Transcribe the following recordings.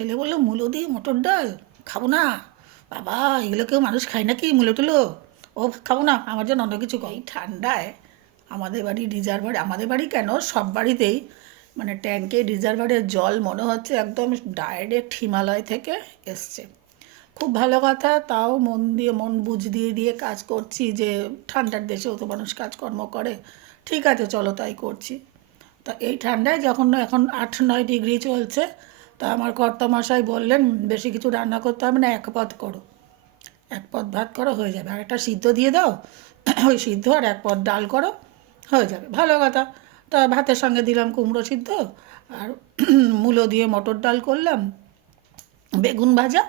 ছেলে বললো মূলো দিয়ে মটর ডাল খাবো না। বাবা, এগুলো কেউ মানুষ খায় নাকি মূলো টুলো? ও খাবো না, আমার জন্য অন্য কিছু কর। এই ঠান্ডায় আমাদের বাড়ি রিজার্ভার, আমাদের বাড়ি কেন সব বাড়িতেই মানে ট্যাঙ্কে রিজার্ভারের জল মনে হচ্ছে একদম ডাইরেক্ট হিমালয় থেকে এসছে। খুব ভালো কথা, তাও মন দিয়ে মন বুঝ দিয়ে দিয়ে কাজ করছি যে ঠান্ডার দেশেও তো মানুষ কাজকর্ম করে। ঠিক আছে, চলো তাই করছি। তা এই ঠান্ডায় যখন এখন 8-9 ডিগ্রি চলছে, তা আমার কর্তামশাই বললেন বেশি কিছু রান্না করতে হবে না, এক পদ করো, এক পদ ভাত করো হয়ে যাবে, আর একটা সিদ্ধ দিয়ে দাও, ওই সিদ্ধ আর এক পদ ডাল করো হয়ে যাবে। ভালো কথা। তা ভাতের সঙ্গে দিলাম কুমড়ো সিদ্ধ আর মূলো দিয়ে মটর ডাল করলাম, বেগুন ভাজা,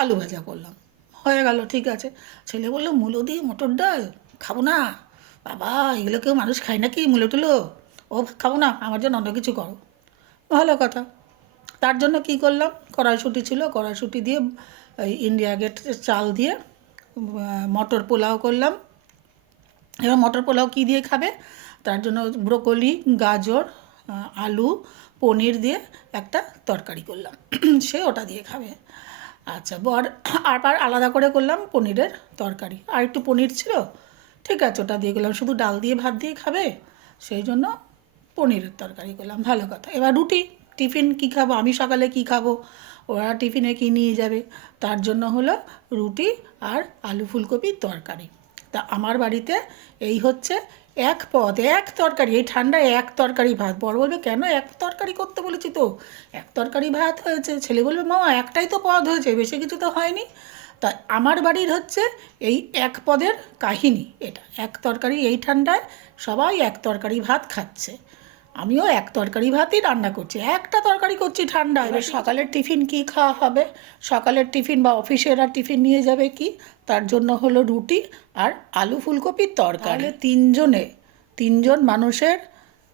আলু ভাজা করলাম, হয়ে গেল। ঠিক আছে। ছেলে বললো মূলো দিয়ে মটর ডাল খাবো না। বাবা, এগুলো কেউ মানুষ খায় নাকি মূলো টুলো? ও খাবো না, আমার জন্য অন্য কিছু করো। ভালো কথা। তার জন্য কি করলাম, কড়াইশুঁটি ছিল, কড়াইশুঁটি দিয়ে ইন্ডিয়া গেট চাল দিয়ে মটর পোলাও করলাম। এবার মটর পোলাও কী দিয়ে খাবে, তার জন্য ব্রোকলি, গাজর, আলু, পনির দিয়ে একটা তরকারি করলাম। সে ওটা দিয়ে খাবে। আচ্ছা, আবার আলাদা করে করলাম পনিরের তরকারি, আর একটু পনির ছিল, ঠিক আছে, ওটা দিয়ে করলাম। শুধু ডাল দিয়ে ভাত দিয়ে খাবে, সেই জন্য পনিরের তরকারি করলাম। ভালো কথা। এবার রুটি, টিফিন কী খাবো, আমি সকালে কী খাবো, ওরা টিফিনে কী নিয়ে যাবে, তার জন্য হলো রুটি আর আলু ফুলকপির তরকারি। তা আমার বাড়িতে এই হচ্ছে এক পদ, এক তরকারি, এই ঠান্ডায় এক তরকারি ভাত। বড় বলবে কেন এক তরকারি করতে বলেছি তো, এক তরকারি ভাত হয়েছে। ছেলে বলবে মামা একটাই তো পদ হয়েছে, বেশি কিছু তো হয়নি। তা আমার বাড়ির হচ্ছে এই এক পদের কাহিনী এটা, এক তরকারি। এই ঠান্ডায় সবাই এক তরকারি ভাত খাচ্ছে, আমিও এক তরকারি ভাতই রান্না করছি, একটা তরকারি করছি ঠান্ডায়। এবার সকালের টিফিন কি খাওয়া হবে, সকালের টিফিন বা অফিসের আর টিফিন নিয়ে যাবে কি, তার জন্য হলো রুটি আর আলু ফুলকপির তরকারি। তিনজন মানুষের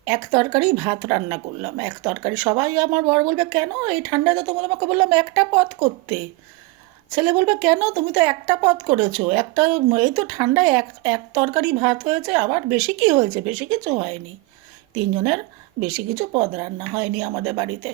এক তরকারি ভাত রান্না করলাম, এক তরকারি। সবাই আমার বর বলবে কেন এই ঠান্ডায়, তো তোমাদের আমাকে বললাম একটা পদ করতে। ছেলে বলবে কেন তুমি তো একটা পদ করেছো, একটা, এই তো ঠান্ডায় এক এক তরকারি ভাত হয়েছে, আবার বেশি কি হয়েছে, বেশি কিছু হয়নি। তিনজনের বেশি কিছু পদ রান্না হয়নি আমাদের বাড়িতে।